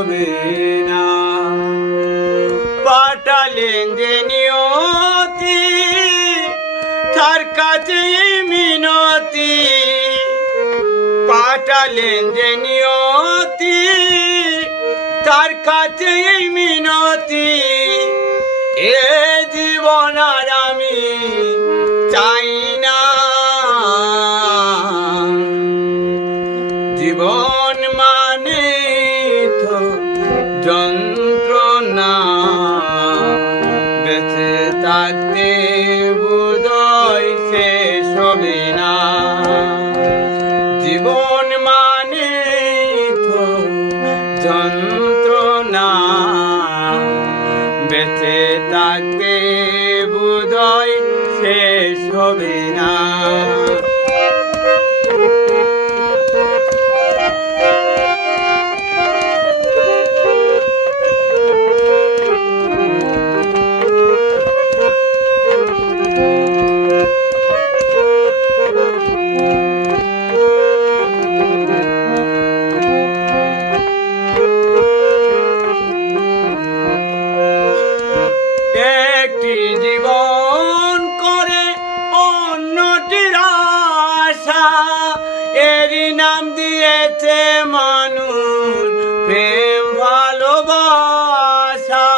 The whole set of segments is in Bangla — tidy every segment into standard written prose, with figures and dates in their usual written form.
হবে না। পাঠালেন যে নিয়তি তার কাছে মিনতি, পাঠালেন যে নিয়তি তার কাছে মিনতি, এ জীবন আর আমি চাই না। জীবন মানে তো যন্ত্রণা, বেঁচে থাকতে বোধহয় শেষ হবে না। জীবন মানে তো যন্ত্রণা, বেঁচে থাকতে বোধহয় শেষ হবে না। একটি জীবন করে অন্যটির আশা, এরই নাম দিয়েছে মানুষ প্রেম ভালোবাসা।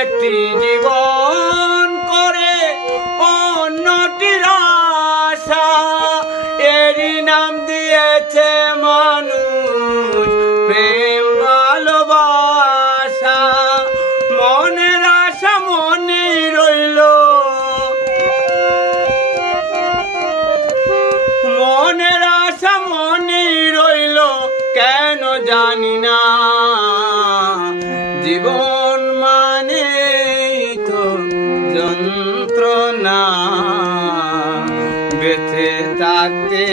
একটি জীবন করে অন্যটির আশা, এরই নাম দিয়েছে মানুষ প্রেম ভালোবাসা। মনের আশা মনে রইল, মনের আশা মনে রইল, কেন জানি না। জীবন মানে তো যন্ত্রণা, বেঁচে থাকতে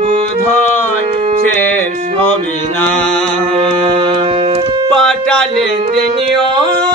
বোধহয় শেষ হবে না। পাঠালেন যে নিয়তি